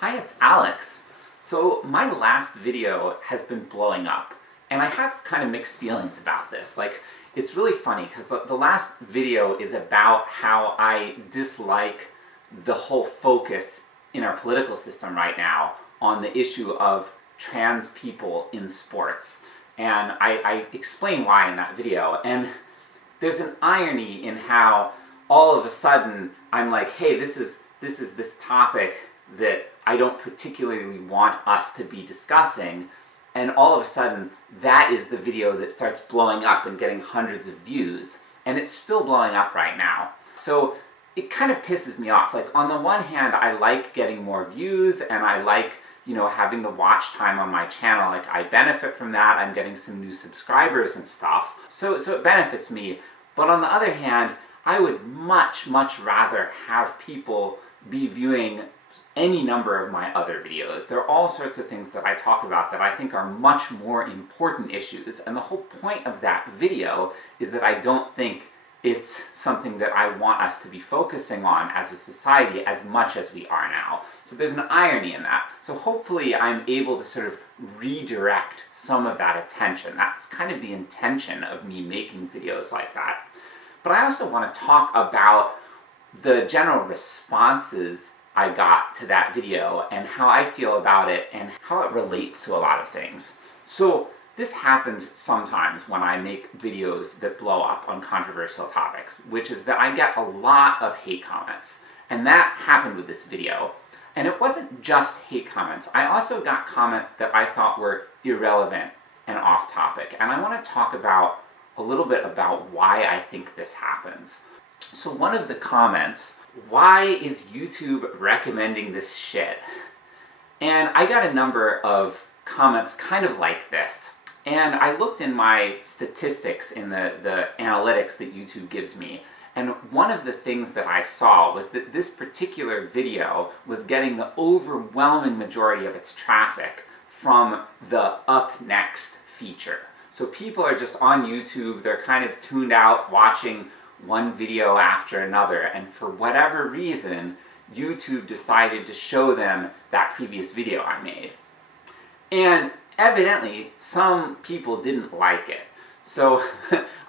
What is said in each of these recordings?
Hi, it's Alex. So my last video has been blowing up, and I have kind of mixed feelings about this. It's really funny because the last video is about how I dislike the whole focus in our political system right now on the issue of trans people in sports. And I explain why in that video. And there's an irony in how all of a sudden I'm like, hey, this is this topic that I don't particularly want us to be discussing, and all of a sudden that is the video that starts blowing up and getting hundreds of views, and it's still blowing up right now. So it kind of pisses me off. Like, on the one hand, I like getting more views, and I like, having the watch time on my channel. Like, I benefit from that. I'm getting some new subscribers and stuff. So it benefits me. But on the other hand, I would much rather have people be viewing any number of my other videos. There are all sorts of things that I talk about that I think are much more important issues, and the whole point of that video is that I don't think it's something that I want us to be focusing on as a society as much as we are now. So there's an irony in that. So hopefully I'm able to sort of redirect some of that attention. That's kind of the intention of me making videos like that. But I also want to talk about the general responses I got to that video and how I feel about it and how it relates to a lot of things. So this happens sometimes when I make videos that blow up on controversial topics, which is that I get a lot of hate comments. And that happened with this video. And it wasn't just hate comments. I also got comments that I thought were irrelevant and off topic. And I want to talk about a little bit about why I think this happens. So one of the comments, why is YouTube recommending this shit? And I got a number of comments kind of like this. And I looked in my statistics in the analytics that YouTube gives me, and one of the things that I saw was that this particular video was getting the overwhelming majority of its traffic from the up next feature. So people are just on YouTube, they're kind of tuned out watching one video after another, and for whatever reason, YouTube decided to show them that previous video I made. And evidently, some people didn't like it. So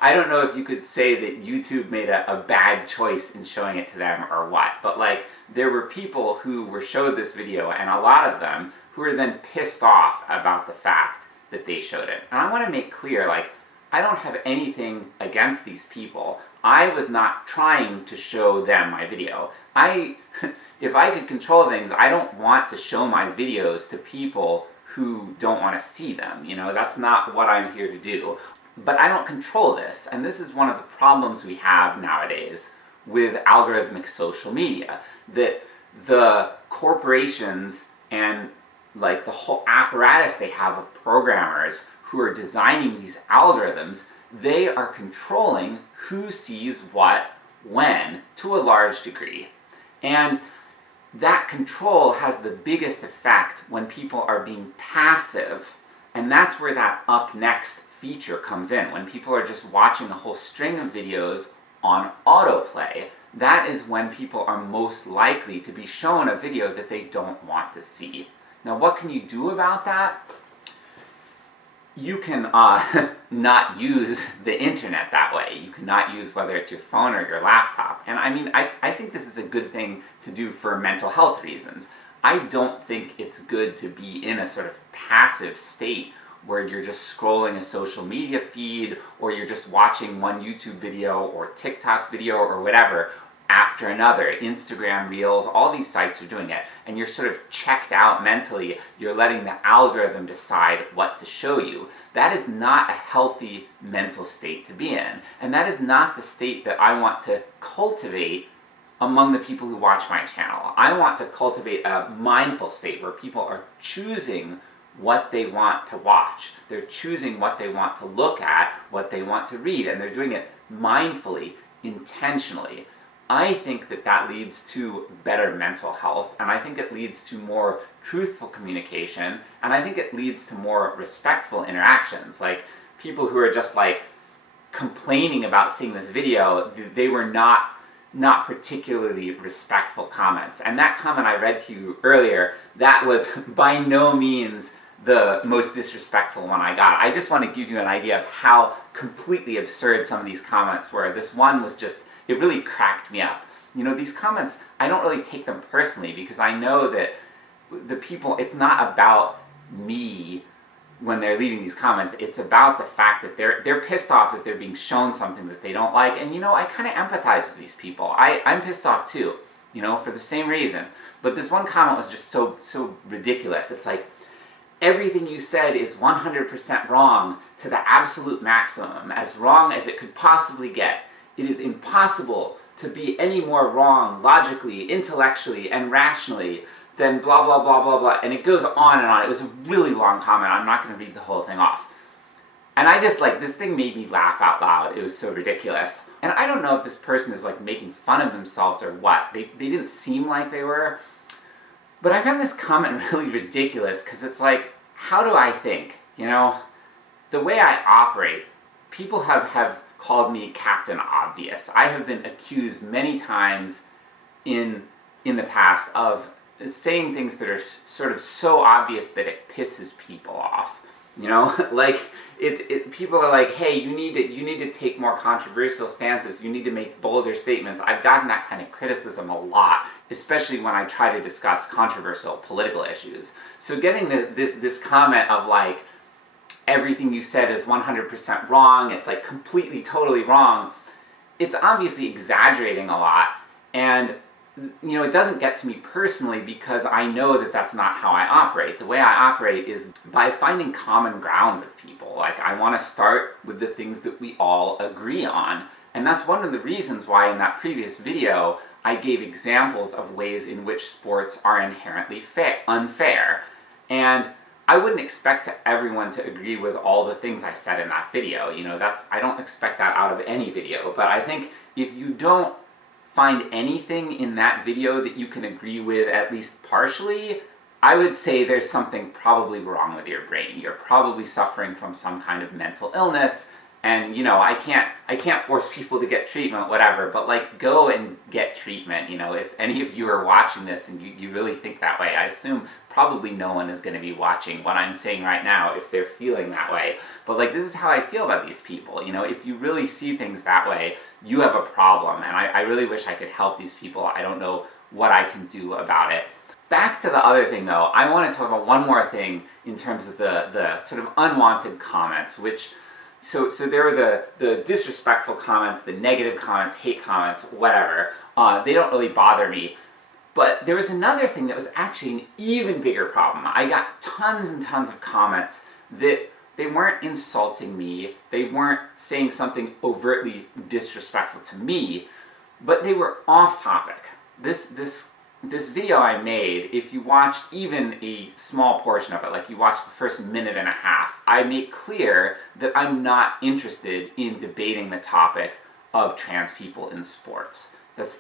I don't know if you could say that YouTube made a bad choice in showing it to them or what, but there were people who were showed this video, and a lot of them who were then pissed off about the fact that they showed it. And I want to make clear, I don't have anything against these people. I was not trying to show them my video. If I could control things, I don't want to show my videos to people who don't want to see them. That's not what I'm here to do. But I don't control this, and this is one of the problems we have nowadays with algorithmic social media, that the corporations and the whole apparatus they have of programmers who are designing these algorithms, they are controlling who sees what, when, to a large degree. And that control has the biggest effect when people are being passive, and that's where that up next feature comes in. When people are just watching a whole string of videos on autoplay, that is when people are most likely to be shown a video that they don't want to see. Now, what can you do about that? You can not use the internet that way. You cannot use, whether it's your phone or your laptop. And I think this is a good thing to do for mental health reasons. I don't think it's good to be in a sort of passive state where you're just scrolling a social media feed, or you're just watching one YouTube video or TikTok video or whatever after another. Instagram Reels, all these sites are doing it, and you're sort of checked out mentally. You're letting the algorithm decide what to show you. That is not a healthy mental state to be in, and that is not the state that I want to cultivate among the people who watch my channel. I want to cultivate a mindful state where people are choosing what they want to watch. They're choosing what they want to look at, what they want to read, and they're doing it mindfully, intentionally. I think that leads to better mental health, and I think it leads to more truthful communication, and I think it leads to more respectful interactions. People who are just complaining about seeing this video, they were not not particularly respectful comments. And that comment I read to you earlier, that was by no means the most disrespectful one I got. I just want to give you an idea of how completely absurd some of these comments were. This one was just, it really cracked me up. You know, these comments, I don't really take them personally because I know that the people, it's not about me when they're leaving these comments, it's about the fact that they're pissed off that they're being shown something that they don't like. And you know, I kind of empathize with these people. I'm pissed off too, you know, for the same reason. But this one comment was just so ridiculous. It's like, everything you said is 100% wrong to the absolute maximum, as wrong as it could possibly get. It is impossible to be any more wrong logically, intellectually, and rationally than blah, blah, blah, blah, blah. And it goes on and on. It was a really long comment. I'm not going to read the whole thing off. And I just, like, this thing made me laugh out loud. It was so ridiculous. And I don't know if this person is, like, making fun of themselves or what. They didn't seem like they were. But I found this comment really ridiculous because it's like, how do I think? You know, the way I operate, people have called me Captain Obvious. I have been accused many times in the past of saying things that are sort of so obvious that it pisses people off. You know, like people are like, hey, you need to take more controversial stances. You need to make bolder statements. I've gotten that kind of criticism a lot, especially when I try to discuss controversial political issues. So getting this comment of like, everything you said is 100% wrong, it's like completely, totally wrong, it's obviously exaggerating a lot. And you know, it doesn't get to me personally because I know that that's not how I operate. The way I operate is by finding common ground with people. Like, I want to start with the things that we all agree on. And that's one of the reasons why in that previous video I gave examples of ways in which sports are inherently unfair. And I wouldn't expect everyone to agree with all the things I said in that video. You know, I don't expect that out of any video. But I think if you don't find anything in that video that you can agree with at least partially, I would say there's something probably wrong with your brain. You're probably suffering from some kind of mental illness, and you know, I can't force people to get treatment, whatever, but like, go and get treatment. You know, if any of you are watching this and you really think that way, I assume probably no one is going to be watching what I'm saying right now if they're feeling that way. But like, this is how I feel about these people. You know, if you really see things that way, you have a problem, and I really wish I could help these people. I don't know what I can do about it. Back to the other thing though, I want to talk about one more thing in terms of the sort of unwanted comments, which, so there are the disrespectful comments, the negative comments, hate comments, whatever. They don't really bother me. But there was another thing that was actually an even bigger problem. I got tons and tons of comments that they weren't insulting me, they weren't saying something overtly disrespectful to me, but they were off topic. This video I made, if you watch even a small portion of it, like you watch the first minute and a half, I make clear that I'm not interested in debating the topic of trans people in sports.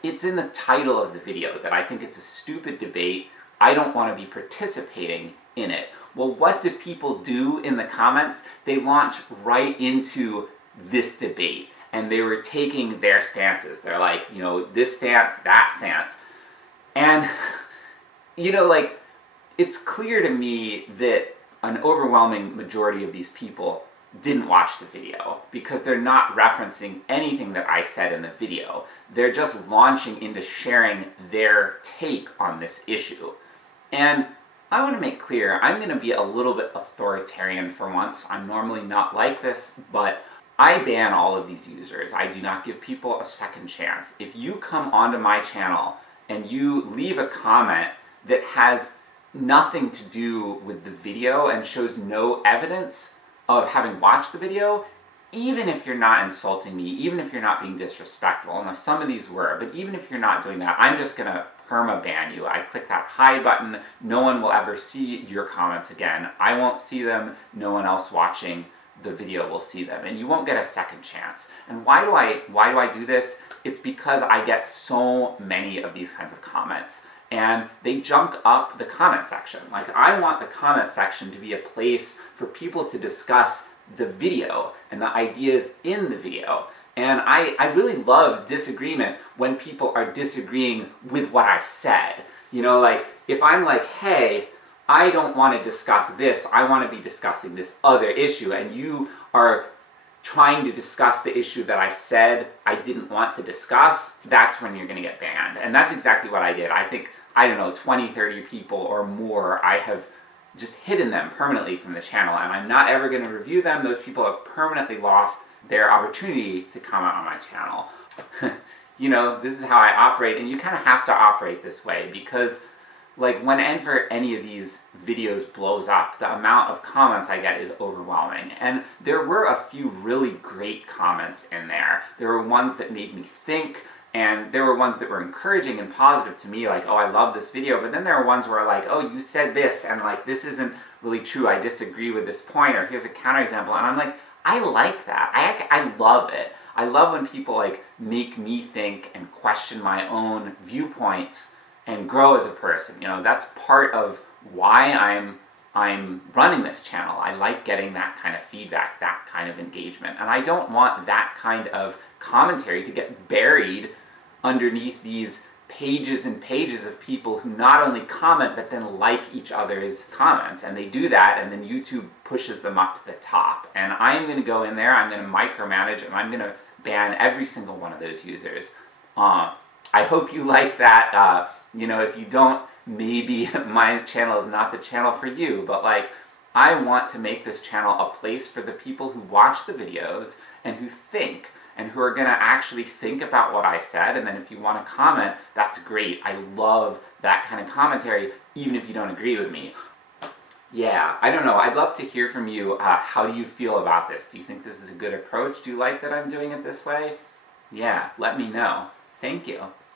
It's in the title of the video that I think it's a stupid debate. I don't want to be participating in it. Well, what do people do in the comments? They launch right into this debate, and they were taking their stances. They're like, you know, this stance, that stance. And, you know, like, it's clear to me that an overwhelming majority of these people didn't watch the video because they're not referencing anything that I said in the video. They're just launching into sharing their take on this issue. And I want to make clear, I'm going to be a little bit authoritarian for once. I'm normally not like this, but I ban all of these users. I do not give people a second chance. If you come onto my channel and you leave a comment that has nothing to do with the video and shows no evidence of having watched the video, even if you're not insulting me, even if you're not being disrespectful, and some of these were, but even if you're not doing that, I'm just gonna perma-ban you. I click that hide button, no one will ever see your comments again. I won't see them, no one else watching the video will see them, and you won't get a second chance. And why do I do this? It's because I get so many of these kinds of comments, and they junk up the comment section. Like, I want the comment section to be a place for people to discuss the video and the ideas in the video. And I really love disagreement when people are disagreeing with what I said. You know, like, if I'm like, hey, I don't want to discuss this, I want to be discussing this other issue, and you are trying to discuss the issue that I said I didn't want to discuss, that's when you're going to get banned. And that's exactly what I did. I think, I don't know, 20, 30 people or more, I have just hidden them permanently from the channel, and I'm not ever going to review them. Those people have permanently lost their opportunity to comment on my channel. You know, this is how I operate, and you kind of have to operate this way, because like whenever any of these videos blows up, the amount of comments I get is overwhelming. And there were a few really great comments in there. There were ones that made me think, and there were ones that were encouraging and positive to me, like, oh, I love this video. But then there were ones where like, oh, you said this, and like, this isn't really true, I disagree with this point, or here's a counterexample. And I'm like, I like that. I love it. I love when people like make me think and question my own viewpoints and grow as a person. You know, that's part of why I'm running this channel. I like getting that kind of feedback, that kind of engagement. And I don't want that kind of commentary to get buried underneath these pages and pages of people who not only comment but then like each other's comments. And they do that, and then YouTube pushes them up to the top. And I'm going to go in there, I'm going to micromanage, and I'm going to ban every single one of those users. I hope you like that. You know, if you don't, maybe my channel is not the channel for you, but like, I want to make this channel a place for the people who watch the videos and who think, and who are going to actually think about what I said. And then if you want to comment, that's great. I love that kind of commentary, even if you don't agree with me. Yeah, I don't know. I'd love to hear from you. How do you feel about this? Do you think this is a good approach? Do you like that I'm doing it this way? Yeah, let me know. Thank you.